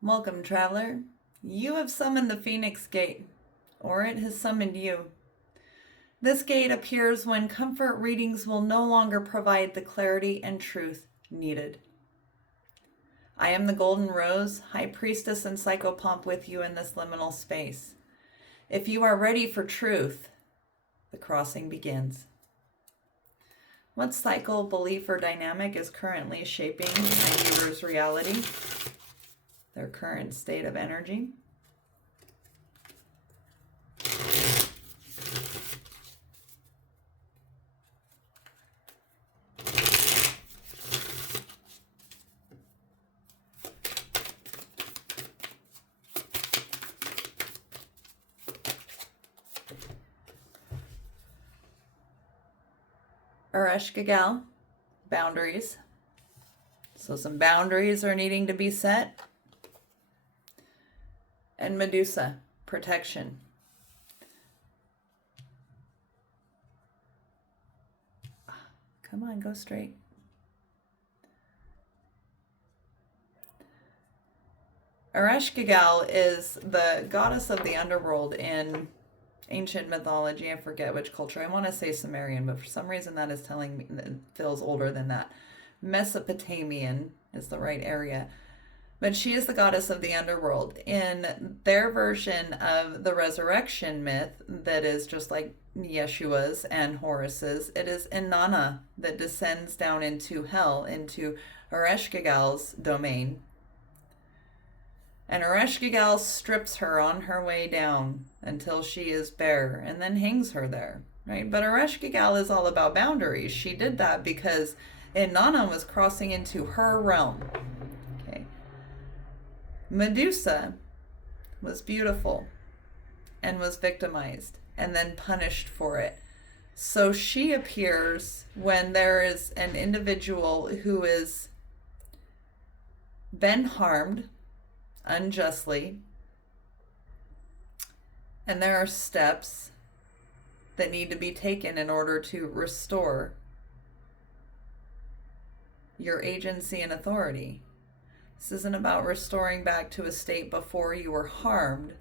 Welcome, traveler. You have summoned the Phoenix Gate, or it has summoned you. This gate appears when comfort readings will no longer provide the clarity and truth needed. I am the Golden Rose, High Priestess and Psychopomp with you in this liminal space. If you are ready for truth, the crossing begins. What cycle, belief, or dynamic is currently shaping my viewer's reality? Their current state of energy. Ereshkigal, boundaries. So some boundaries are needing to be set. And Medusa, protection. Come on, go straight. Ereshkigal is the goddess of the underworld in ancient mythology. I forget which culture. I want to say Sumerian, but for some reason that is telling me it feels older than that. Mesopotamian is the right area. But she is the goddess of the underworld. In their version of the resurrection myth, that is just like Yeshua's and Horus's, it is Inanna that descends down into hell, into Ereshkigal's domain. And Ereshkigal strips her on her way down until she is bare and then hangs her there, right? But Ereshkigal is all about boundaries. She did that because Inanna was crossing into her realm. Medusa was beautiful and was victimized and then punished for it. So she appears when there is an individual who has been harmed unjustly, and there are steps that need to be taken in order to restore your agency and authority. This isn't about restoring back to a state before you were harmed,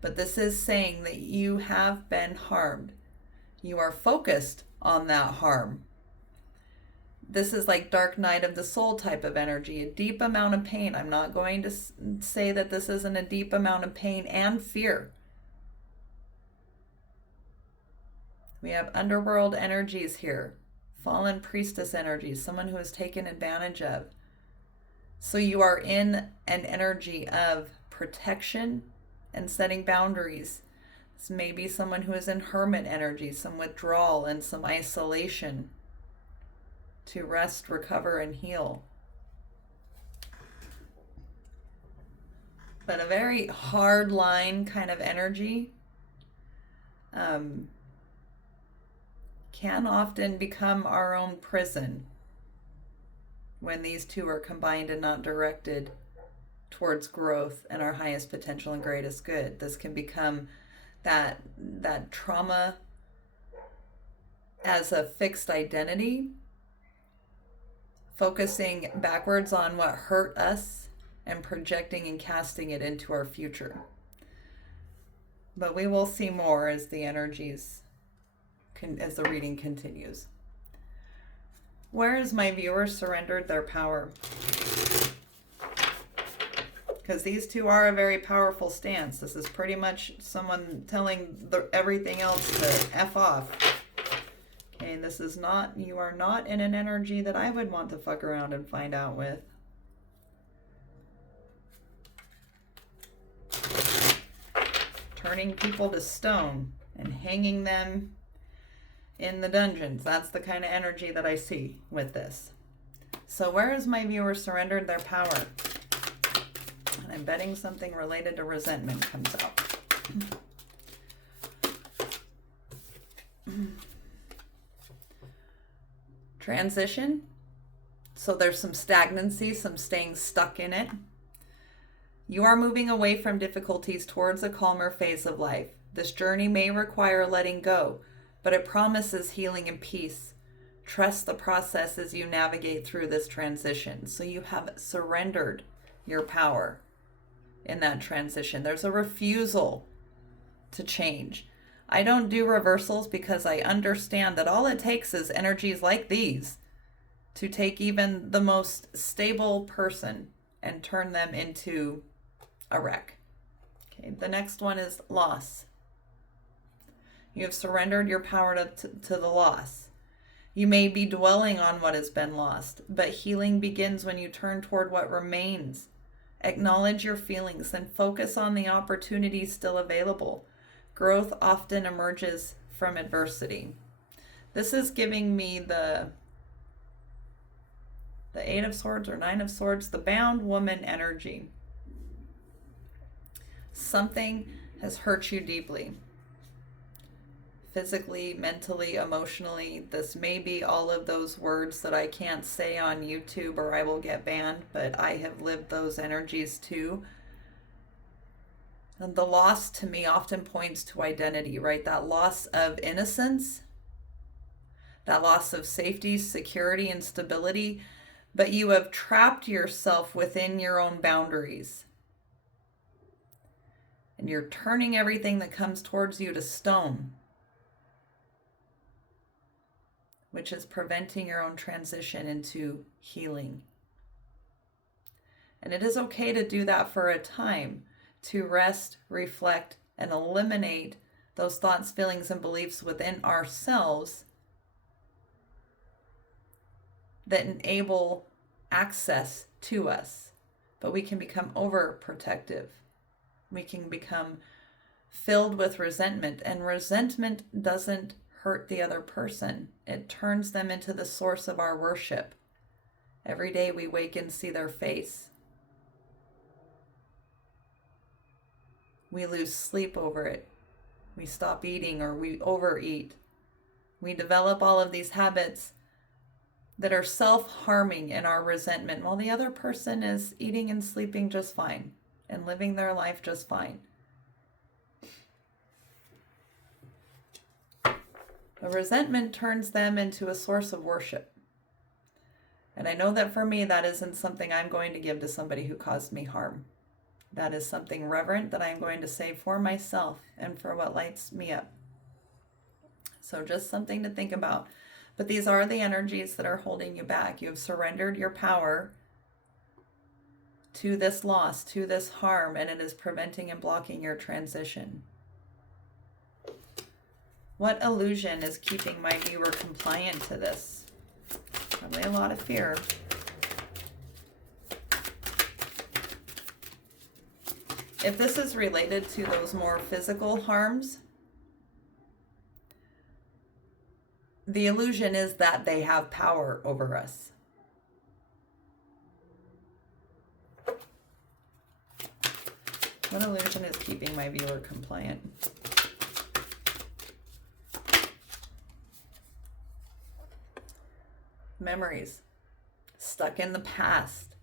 but this is saying that you have been harmed. You are focused on that harm. This is like dark night of the soul type of energy, a deep amount of pain. I'm not going to say that this isn't a deep amount of pain and fear. We have underworld energies here, fallen priestess energies, someone who is taken advantage of. So you are in an energy of protection and setting boundaries. This may be someone who is in hermit energy, some withdrawal and some isolation to rest, recover, and heal. But a very hard line kind of energy can often become our own prison when these two are combined and not directed towards growth and our highest potential and greatest good. This can become that trauma as a fixed identity, focusing backwards on what hurt us and projecting and casting it into our future. But we will see more as the energies, as the reading continues. Where has my viewer surrendered their power? Because these two are a very powerful stance. This is pretty much someone telling everything else to F off. Okay, this is not, you are not in an energy that I would want to fuck around and find out with. Turning people to stone and hanging them in the dungeons. That's the kind of energy that I see with this. So where has my viewer surrendered their power? And I'm betting something related to resentment comes out. Transition. So there's some stagnancy, some staying stuck in it. You are moving away from difficulties towards a calmer phase of life. This journey may require letting go, but it promises healing and peace. Trust the process as you navigate through this transition. So you have surrendered your power. in that transition. There's a refusal to change. I don't do reversals because I understand that all it takes is energies like these to take even the most stable person and turn them into a wreck. Okay, the next one is loss. You have surrendered your power to the loss. You may be dwelling on what has been lost, but healing begins when you turn toward what remains. Acknowledge your feelings, then focus on the opportunities still available. Growth often emerges from adversity. This is giving me the Eight of Swords or Nine of Swords, the bound woman energy. Something has hurt you deeply. Physically, mentally, emotionally. This may be all of those words that I can't say on YouTube or I will get banned, but I have lived those energies too. And the loss to me often points to identity, right? That loss of innocence, that loss of safety, security, and stability, but you have trapped yourself within your own boundaries. And you're turning everything that comes towards you to stone, which is preventing your own transition into healing. And it is okay to do that for a time, to rest, reflect, and eliminate those thoughts, feelings, and beliefs within ourselves that enable access to us. But we can become overprotective. We can become filled with resentment, and resentment doesn't hurt the other person. It turns them into the source of our worship. Every day we wake and see their face. We lose sleep over it. We stop eating or we overeat. We develop all of these habits that are self-harming in our resentment while the other person is eating and sleeping just fine and living their life just fine. The resentment turns them into a source of worship. And I know that for me, that isn't something I'm going to give to somebody who caused me harm. That is something reverent that I'm going to save for myself and for what lights me up. So just something to think about. But these are the energies that are holding you back. You have surrendered your power to this loss, to this harm, and it is preventing and blocking your transition. What illusion is keeping my viewer compliant to this? Probably a lot of fear. If this is related to those more physical harms, the illusion is that they have power over us. What illusion is keeping my viewer compliant? Memories. Stuck in the past.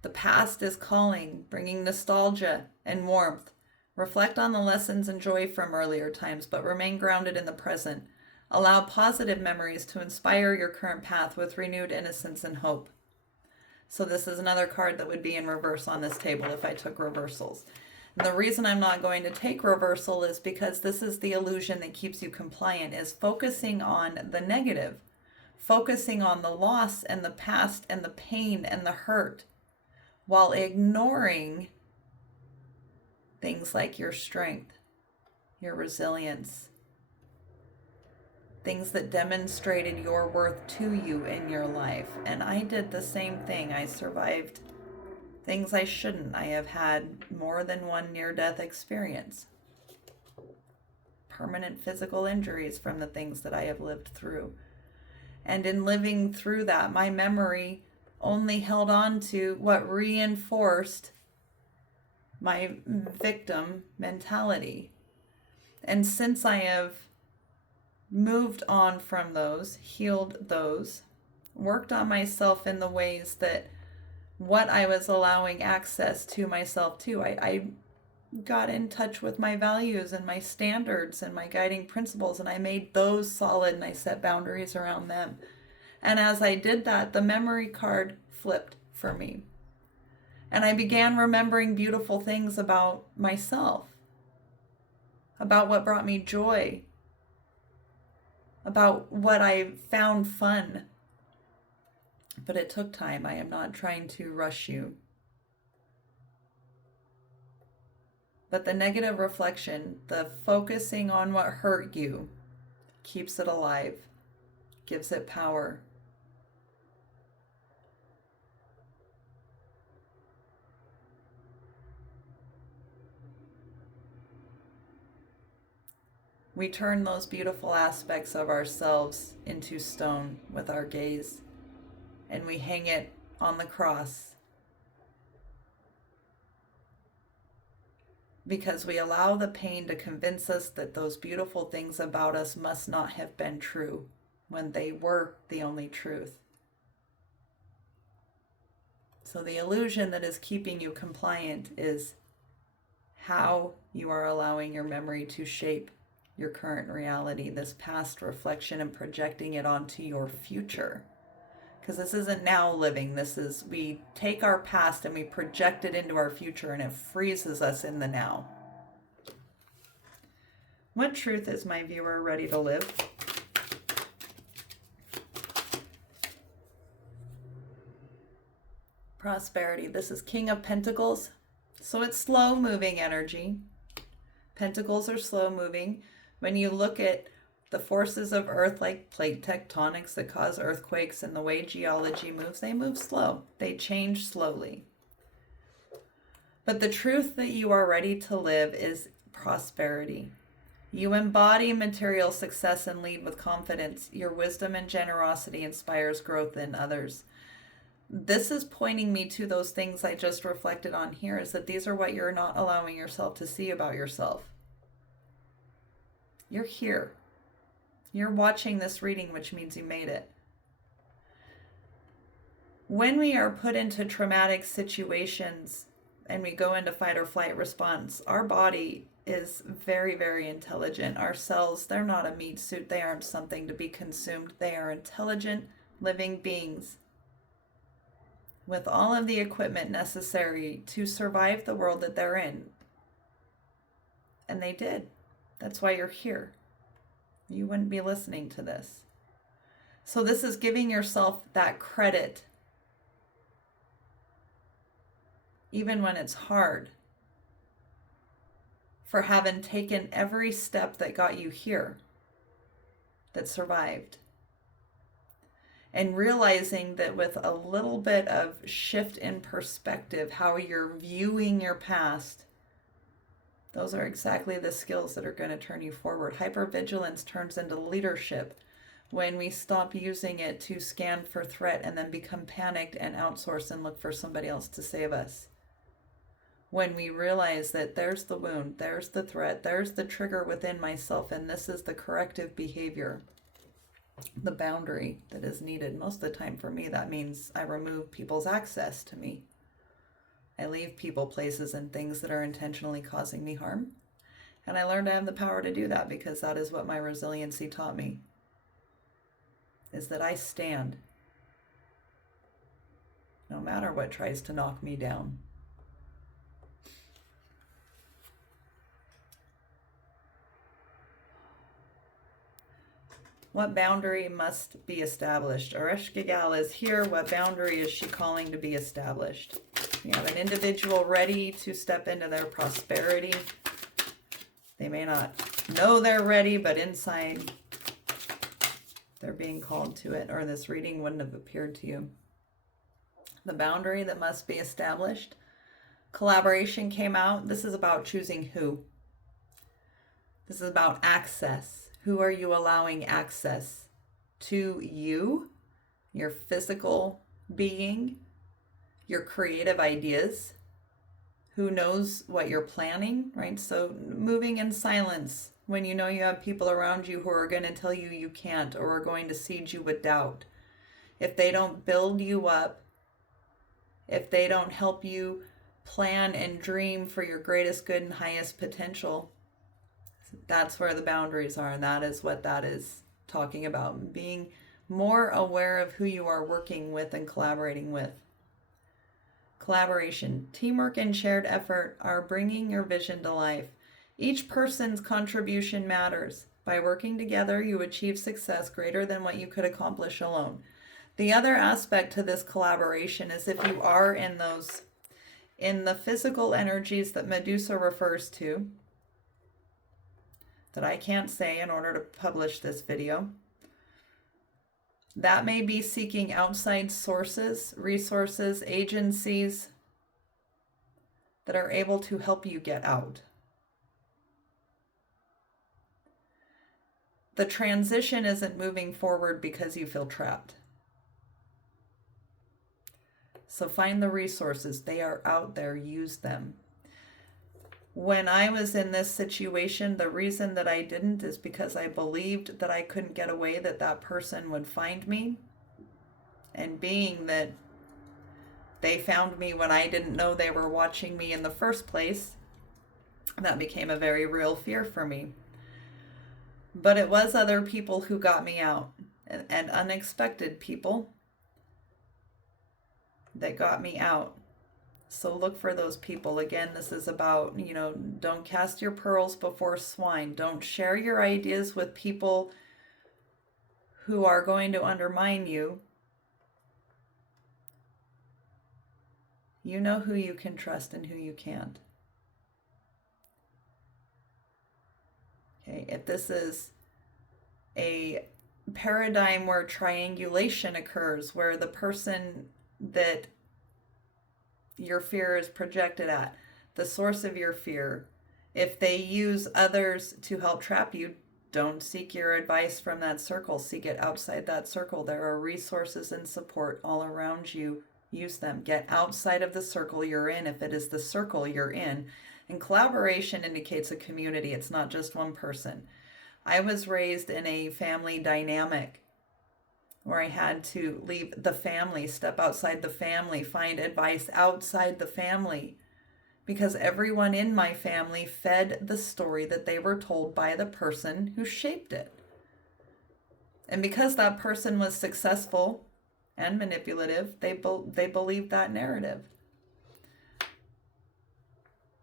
The past is calling, bringing nostalgia and warmth. Reflect on the lessons and joy from earlier times, but remain grounded in the present. Allow positive memories to inspire your current path with renewed innocence and hope. So this is another card that would be in reverse on this table if I took reversals. And the reason I'm not going to take reversal is because this is the illusion that keeps you compliant, is focusing on the negative, focusing on the loss and the past and the pain and the hurt, while ignoring things like your strength, your resilience, things that demonstrated your worth to you in your life. And I did the same thing. I survived things I shouldn't. I have had more than one near-death experience. Permanent physical injuries from the things that I have lived through. And in living through that, my memory only held on to what reinforced my victim mentality. And since I have moved on from those, healed those, worked on myself in the ways that what I was allowing access to myself to, I got in touch with my values and my standards and my guiding principles, and I made those solid and I set boundaries around them. And as I did that, the memory card flipped for me. And I began remembering beautiful things about myself, about what brought me joy, about what I found fun. But it took time. I am not trying to rush you. But the negative reflection, the focusing on what hurt you, keeps it alive, gives it power. We turn those beautiful aspects of ourselves into stone with our gaze, and we hang it on the cross because we allow the pain to convince us that those beautiful things about us must not have been true when they were the only truth. So the illusion that is keeping you compliant is how you are allowing your memory to shape your current reality, this past reflection, and projecting it onto your future. Because this isn't now living, this is, we take our past and we project it into our future, and it freezes us in the now. What truth is my viewer ready to live? Prosperity. This is King of Pentacles. So it's slow moving energy. Pentacles are slow moving. When you look at the forces of Earth, like plate tectonics that cause earthquakes, and the way geology moves, they move slow. They change slowly. But the truth that you are ready to live is prosperity. You embody material success and lead with confidence. Your wisdom and generosity inspires growth in others. This is pointing me to those things I just reflected on here, is that these are what you're not allowing yourself to see about yourself. You're here. You're watching this reading, which means you made it. When we are put into traumatic situations and we go into fight or flight response, our body is very, very intelligent. Our cells, they're not a meat suit. They aren't something to be consumed. They are intelligent, living beings with all of the equipment necessary to survive the world that they're in. And they did. That's why you're here. You wouldn't be listening to this. So this is giving yourself that credit, even when it's hard, for having taken every step that got you here, that survived. And realizing that with a little bit of shift in perspective, how you're viewing your past, those are exactly the skills that are going to turn you forward. Hypervigilance turns into leadership when we stop using it to scan for threat and then become panicked and outsource and look for somebody else to save us. When we realize that there's the wound, there's the threat, there's the trigger within myself, and this is the corrective behavior, the boundary that is needed. Most of the time for me, that means I remove people's access to me. I leave people, places, and things that are intentionally causing me harm. And I learned I have the power to do that because that is what my resiliency taught me, is that I stand no matter what tries to knock me down. What boundary must be established? Ereshkigal is here. What boundary is she calling to be established? You have an individual ready to step into their prosperity. They may not know they're ready, but inside they're being called to it, or this reading wouldn't have appeared to you. The boundary that must be established. Collaboration came out. This is about choosing who. This is about access. Who are you allowing access to you, your physical being, your creative ideas? Who knows what you're planning, right? So moving in silence when you know you have people around you who are going to tell you you can't or are going to seed you with doubt. If they don't build you up, if they don't help you plan and dream for your greatest good and highest potential, that's where the boundaries are, and that is what that is talking about. Being more aware of who you are working with and collaborating with. Collaboration, teamwork, and shared effort are bringing your vision to life. Each person's contribution matters. By working together, you achieve success greater than what you could accomplish alone. The other aspect to this collaboration is if you are in the physical energies that Medusa refers to, that I can't say in order to publish this video, that may be seeking outside sources, resources, agencies that are able to help you get out. The transition isn't moving forward because you feel trapped. So find the resources. They are out there. Use them. When I was in this situation, the reason that I didn't is because I believed that I couldn't get away, that that person would find me. And being that they found me when I didn't know they were watching me in the first place, that became a very real fear for me. But it was other people who got me out, and unexpected people that got me out. So look for those people. Again, this is about, don't cast your pearls before swine. Don't share your ideas with people who are going to undermine you. You know who you can trust and who you can't. Okay, if this is a paradigm where triangulation occurs, where the person that your fear is projected at, the source of your fear, if they use others to help trap you, don't seek your advice from that circle. Seek it outside that circle. There are resources and support all around you. Use them. Get outside of the circle you're in, if it is the circle you're in. And collaboration indicates a community. It's not just one person. I was raised in a family dynamic where I had to leave the family, step outside the family, find advice outside the family, because everyone in my family fed the story that they were told by the person who shaped it. And because that person was successful and manipulative, they believed that narrative.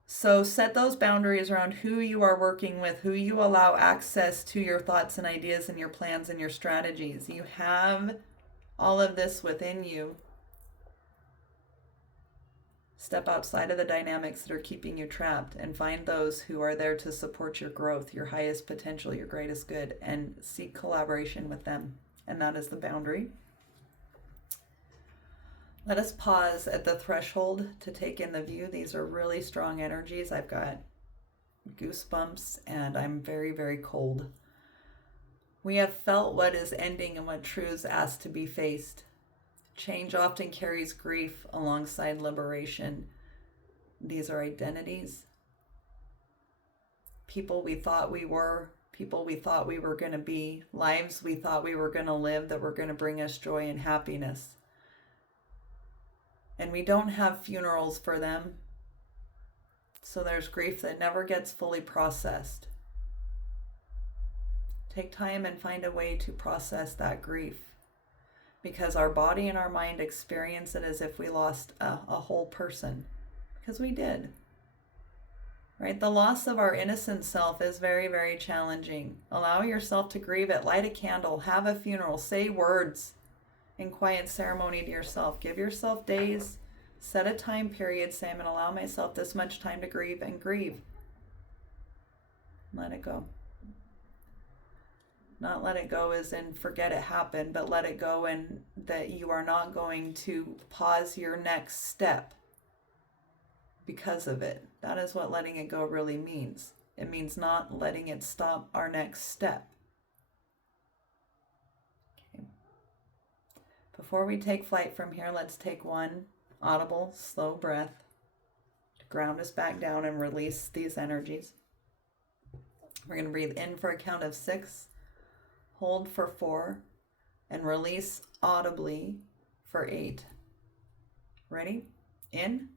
So set those boundaries around who you are working with, who you allow access to your thoughts and ideas and your plans and your strategies. You have all of this within you. Step outside of the dynamics that are keeping you trapped and find those who are there to support your growth, your highest potential, your greatest good, and seek collaboration with them. And that is the boundary. Let us pause at the threshold to take in the view. These are really strong energies. I've got goosebumps and I'm very, very cold. We have felt what is ending and what truths ask to be faced. Change often carries grief alongside liberation. These are identities. People we thought we were, people we thought we were going to be, lives we thought we were going to live that were going to bring us joy and happiness. And we don't have funerals for them. So there's grief that never gets fully processed. Take time and find a way to process that grief, because our body and our mind experience it as if we lost a whole person, because we did. Right? The loss of our innocent self is very, very challenging. Allow yourself to grieve it. Light a candle. Have a funeral. Say words in quiet ceremony to yourself. Give yourself days. Set a time period. Say, I'm going to allow myself this much time to grieve, and grieve. Let it go. Not let it go as in forget it happened, but let it go and that you are not going to pause your next step because of it. That is what letting it go really means. It means not letting it stop our next step. Okay. Before we take flight from here, let's take one audible, slow breath to ground us back down and release these energies. We're going to breathe in for a count of 6, hold for 4, and release audibly for 8. Ready? In.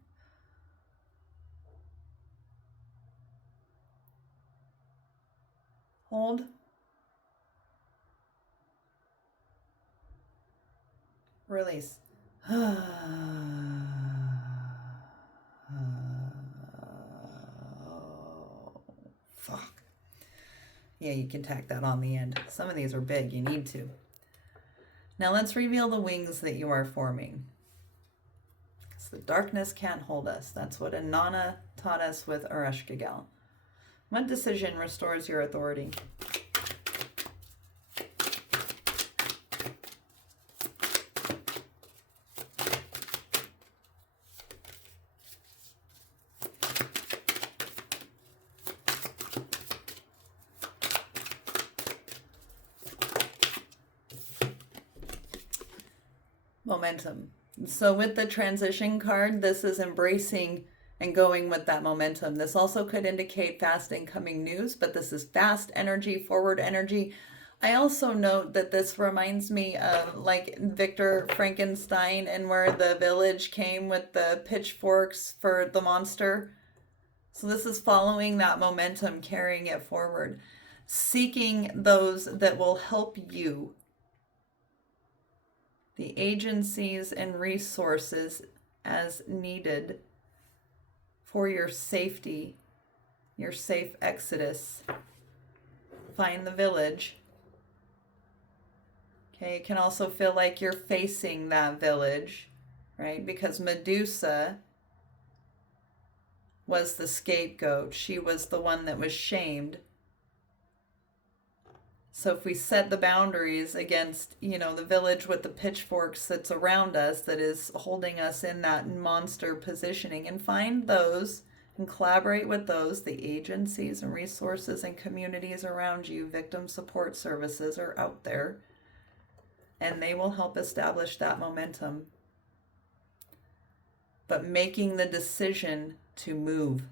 Hold. Release. Yeah, you can tack that on the end. Some of these are big, you need to. Now let's reveal the wings that you are forming. Because the darkness can't hold us. That's what Inanna taught us with Ereshkigal. What decision restores your authority? Momentum. So with the transition card, this is embracing and going with that momentum. This also could indicate fast incoming news, but this is fast energy, forward energy. I also note that this reminds me of like Victor Frankenstein and where the village came with the pitchforks for the monster. So this is following that momentum, carrying it forward, seeking those that will help you, the agencies and resources as needed for your safety, your safe exodus. Find the village. Okay, it can also feel like you're facing that village, right? Because Medusa was the scapegoat. She was the one that was shamed. So if we set the boundaries against, the village with the pitchforks that's around us, that is holding us in that monster positioning, and find those and collaborate with those, the agencies and resources and communities around you, victim support services are out there, and they will help establish that momentum. But making the decision to move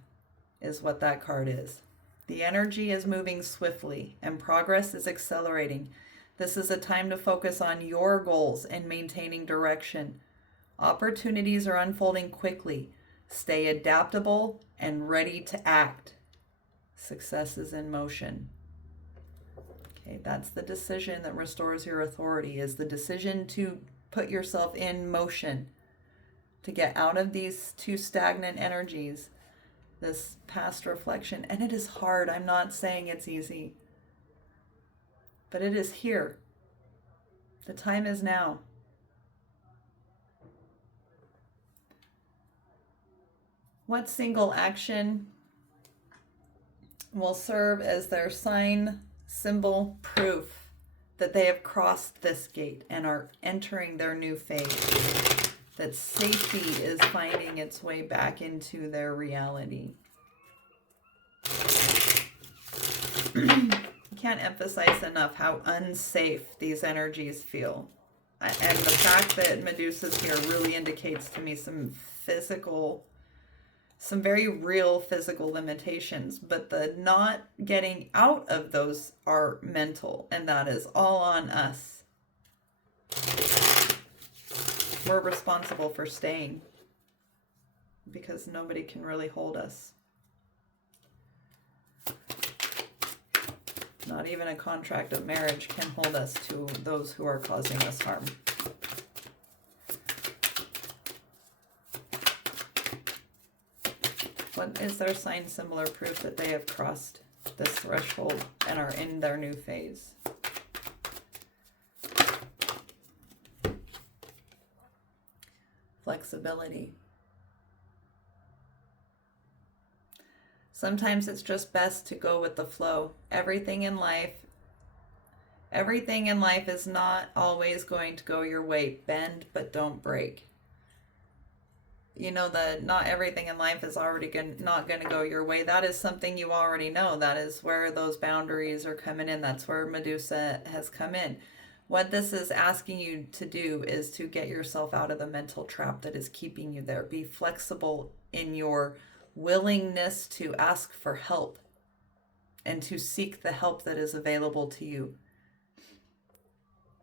is what that card is. The energy is moving swiftly and progress is accelerating. This is a time to focus on your goals and maintaining direction. Opportunities are unfolding quickly. Stay adaptable and ready to act. Success is in motion. Okay, that's the decision that restores your authority, is the decision to put yourself in motion, to get out of these two stagnant energies, this past reflection. And it is hard. I'm not saying it's easy, but it is here. The time is now. What single action will serve as their sign, symbol, proof that they have crossed this gate and are entering their new phase? That safety is finding its way back into their reality. Can't emphasize enough how unsafe these energies feel. And the fact that Medusa's here really indicates to me some very real physical limitations, but the not getting out of those are mental, and that is all on us. We're responsible for staying because nobody can really hold us. Not even a contract of marriage can hold us to those who are causing us harm. What is their sign, symbol, or proof that they have crossed this threshold and are in their new phase? Flexibility. Sometimes it's just best to go with the flow. Everything in life is not always going to go your way. Bend, but don't break. That not everything in life is not going to go your way. That is something you already know. That is where those boundaries are coming in. That's where Medusa has come in. What this is asking you to do is to get yourself out of the mental trap that is keeping you there. Be flexible in your willingness to ask for help and to seek the help that is available to you.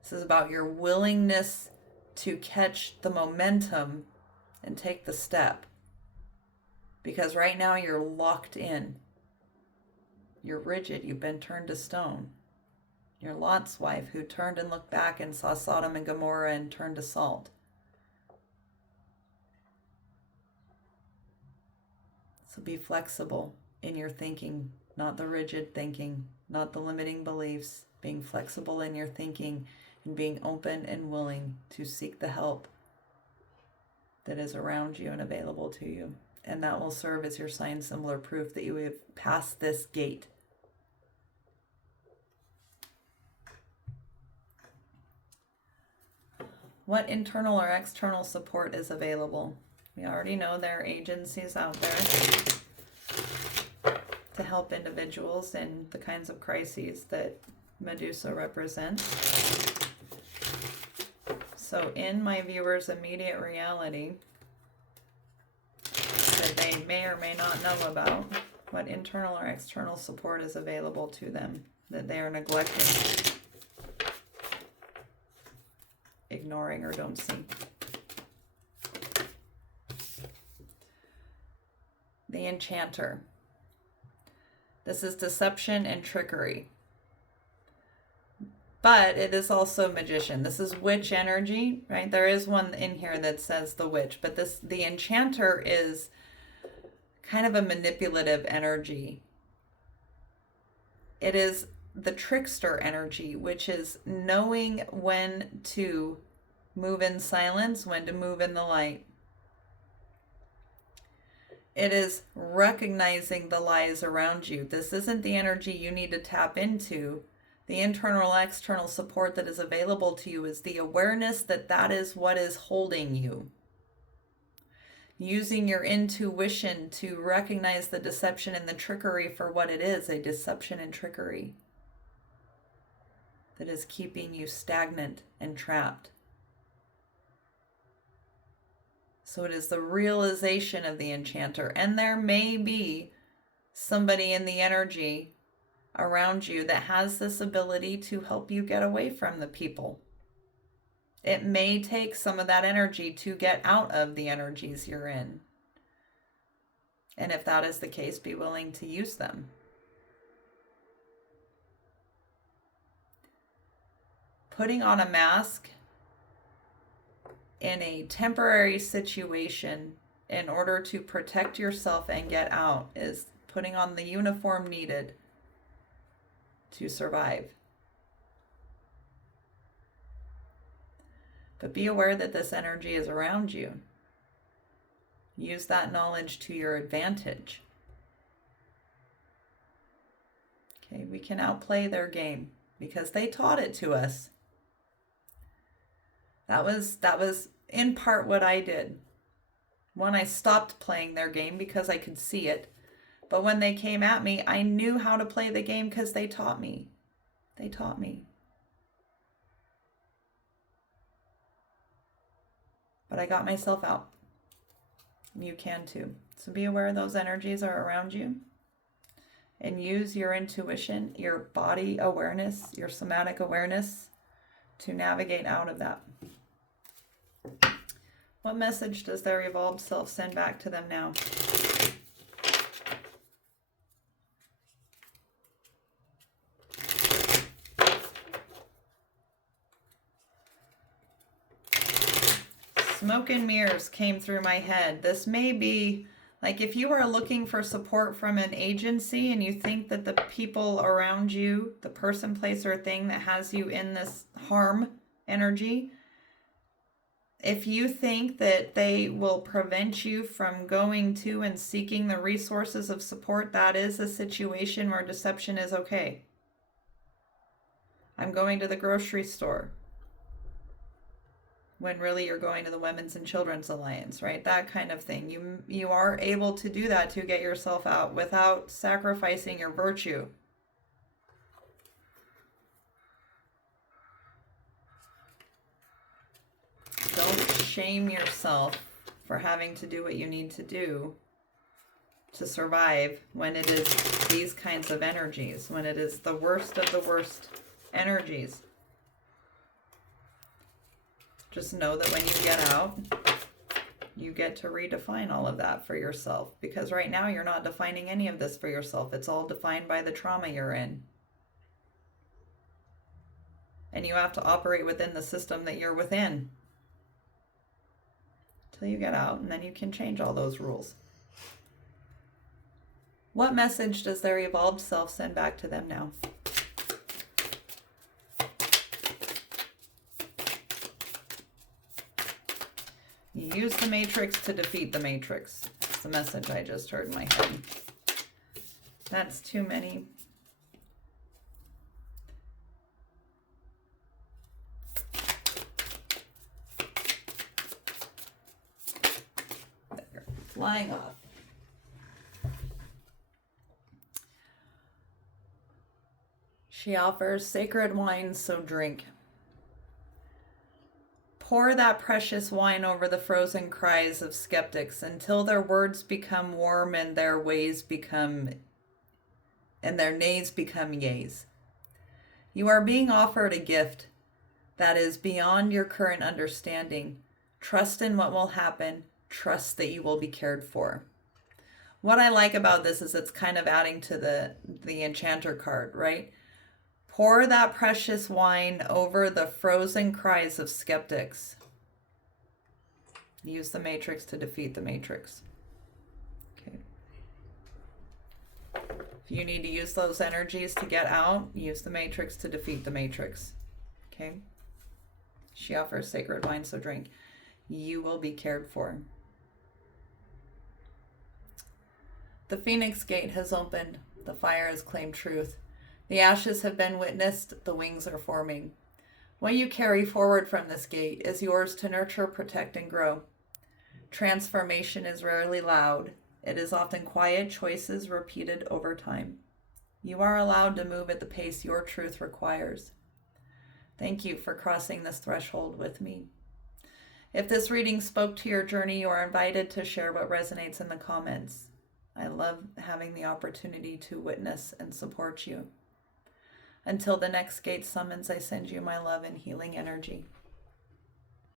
This is about your willingness to catch the momentum and take the step. Because right now you're locked in. You're rigid. You've been turned to stone. You're Lot's wife who turned and looked back and saw Sodom and Gomorrah and turned to salt. So be flexible in your thinking, not the rigid thinking, not the limiting beliefs, being flexible in your thinking and being open and willing to seek the help that is around you and available to you. And that will serve as your sign, symbol, or proof that you have passed this gate. What internal or external support is available? We already know there are agencies out there to help individuals in the kinds of crises that Medusa represents. So in my viewers' immediate reality that they may or may not know about, what internal or external support is available to them that they are neglecting, ignoring, or don't see. The Enchanter. This is deception and trickery. But it is also magician. This is witch energy, right? There is one in here that says the witch, but the enchanter is kind of a manipulative energy. It is the trickster energy, which is knowing when to move in silence, when to move in the light. It is recognizing the lies around you. This isn't the energy you need to tap into. The internal, external support that is available to you is the awareness that that is what is holding you. Using your intuition to recognize the deception and the trickery for what it is, a deception and trickery that is keeping you stagnant and trapped. So it is the realization of the enchanter. And there may be somebody in the energy around you that has this ability to help you get away from the people. It may take some of that energy to get out of the energies you're in. And if that is the case, be willing to use them. Putting on a mask in a temporary situation in order to protect yourself and get out is putting on the uniform needed to survive. But be aware that this energy is around you. Use that knowledge to your advantage. Okay, we can outplay their game because they taught it to us. That was in part what I did. When I stopped playing their game because I could see it. But when they came at me, I knew how to play the game because they taught me. They taught me. But I got myself out. You can too. So be aware those energies are around you. And use your intuition, your body awareness, your somatic awareness to navigate out of that. What message does their evolved self send back to them now? Smoke and mirrors came through my head. This may be, like, if you are looking for support from an agency and you think that the people around you, the person, place, or thing that has you in this harm energy, if you think that they will prevent you from going to and seeking the resources of support, that is a situation where deception is okay. I'm going to the grocery store, when really you're going to the Women's and Children's Alliance, right? That kind of thing. You are able to do that to get yourself out without sacrificing your virtue. Don't shame yourself for having to do what you need to do to survive when it is these kinds of energies, when it is the worst of the worst energies. Just know that when you get out, you get to redefine all of that for yourself. Because right now you're not defining any of this for yourself. It's all defined by the trauma you're in. And you have to operate within the system that you're within. Till you get out, and then you can change all those rules. What message does their evolved self send back to them now? Use the matrix to defeat the matrix. That's the message I just heard in my head. That's too many. There, flying off. She offers sacred wine, so drink. Pour that precious wine over the frozen cries of skeptics until their words become warm and their ways become, and their nays become yays. You are being offered a gift that is beyond your current understanding. Trust in what will happen. Trust that you will be cared for. What I like about this is it's kind of adding to the enchanter card, right? Pour that precious wine over the frozen cries of skeptics. Use the matrix to defeat the matrix. Okay. If you need to use those energies to get out, use the matrix to defeat the matrix. Okay. She offers sacred wine, so drink. You will be cared for. The Phoenix Gate has opened. The fire has claimed truth. The ashes have been witnessed, the wings are forming. What you carry forward from this gate is yours to nurture, protect, and grow. Transformation is rarely loud. It is often quiet choices repeated over time. You are allowed to move at the pace your truth requires. Thank you for crossing this threshold with me. If this reading spoke to your journey, you are invited to share what resonates in the comments. I love having the opportunity to witness and support you. Until the next gate summons, I send you my love and healing energy.